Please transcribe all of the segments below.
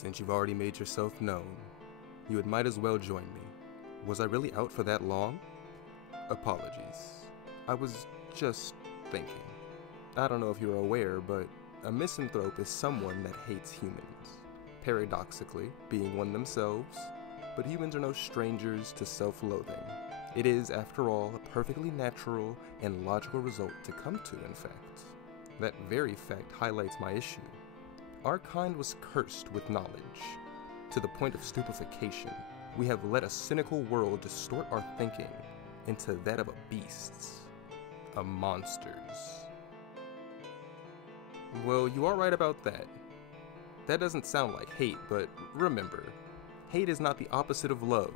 Since you've already made yourself known, you had might as well join me. Was I really out for that long? Apologies. I was just thinking. I don't know if you're aware, but a misanthrope is someone that hates humans. Paradoxically, being one themselves, but humans are no strangers to self-loathing. It is, after all, a perfectly natural and logical result to come to, in fact. That very fact highlights my issue. Our kind was cursed with knowledge. To the point of stupefaction, we have let a cynical world distort our thinking into that of a beast's, a monster's. Well, you are right about that. That doesn't sound like hate, but remember, hate is not the opposite of love.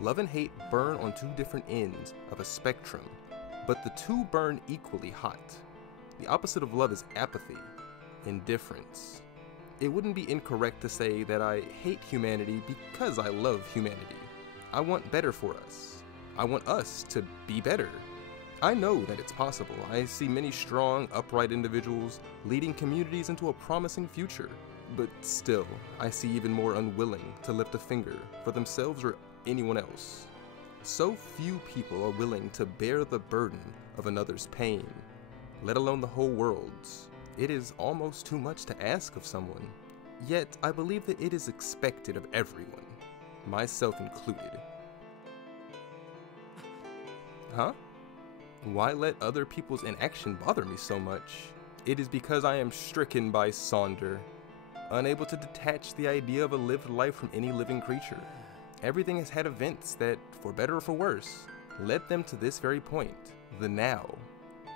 Love and hate burn on two different ends of a spectrum, but the two burn equally hot. The opposite of love is apathy, indifference. It wouldn't be incorrect to say that I hate humanity because I love humanity. I want better for us. I want us to be better. I know that it's possible. I see many strong, upright individuals leading communities into a promising future. But still, I see even more unwilling to lift a finger for themselves or anyone else. So few people are willing to bear the burden of another's pain, let alone the whole world's. It is almost too much to ask of someone. Yet, I believe that it is expected of everyone, myself included. Huh? Why let other people's inaction bother me so much? It is because I am stricken by Sonder, unable to detach the idea of a lived life from any living creature. Everything has had events that, for better or for worse, led them to this very point, the now.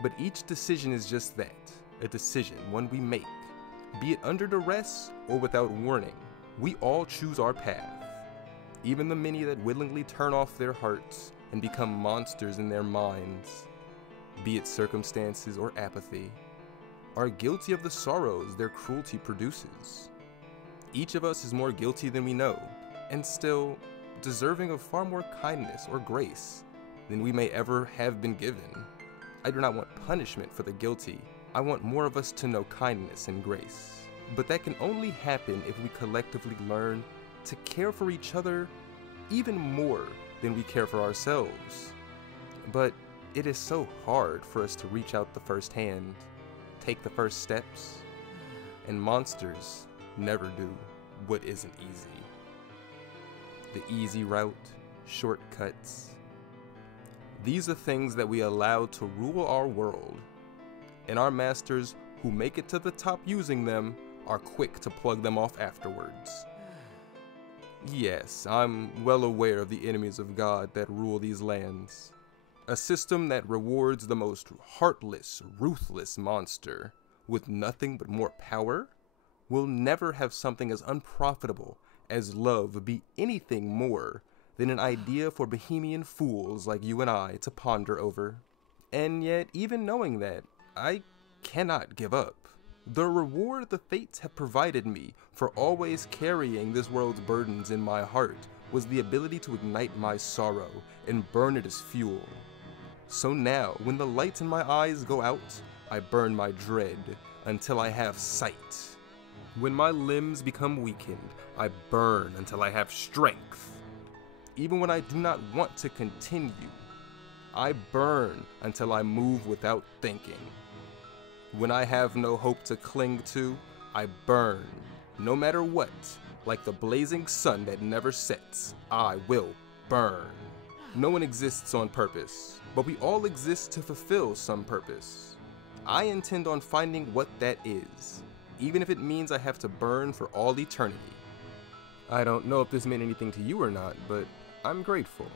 But each decision is just that, a decision, one we make. Be it under duress or without warning, we all choose our path. Even the many that willingly turn off their hearts and become monsters in their minds, be it circumstances or apathy, are guilty of the sorrows their cruelty produces. Each of us is more guilty than we know, and still deserving of far more kindness or grace than we may ever have been given. I do not want punishment for the guilty. I want more of us to know kindness and grace. But that can only happen if we collectively learn to care for each other even more than we care for ourselves. But it is so hard for us to reach out the first hand, take the first steps, and monsters never do what isn't easy. The easy route, shortcuts. These are things that we allow to rule our world, and our masters who make it to the top using them are quick to plug them off afterwards. Yes, I'm well aware of the enemies of God that rule these lands. A system that rewards the most heartless, ruthless monster with nothing but more power will never have something as unprofitable as love be anything more than an idea for bohemian fools like you and I to ponder over. And yet, even knowing that, I cannot give up. The reward the fates have provided me for always carrying this world's burdens in my heart was the ability to ignite my sorrow and burn it as fuel. So now, when the lights in my eyes go out, I burn my dread until I have sight. When my limbs become weakened, I burn until I have strength. Even when I do not want to continue, I burn until I move without thinking. When I have no hope to cling to, I burn. No matter what, like the blazing sun that never sets, I will burn. No one exists on purpose, but we all exist to fulfill some purpose. I intend on finding what that is, even if it means I have to burn for all eternity. I don't know if this meant anything to you or not, but I'm grateful.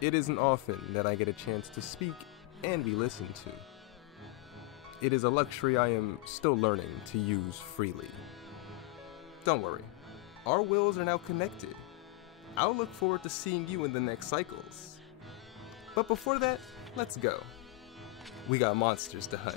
It isn't often that I get a chance to speak and be listened to. It is a luxury I am still learning to use freely. Don't worry, our wills are now connected. I'll look forward to seeing you in the next cycles. But before that, let's go. We got monsters to hunt.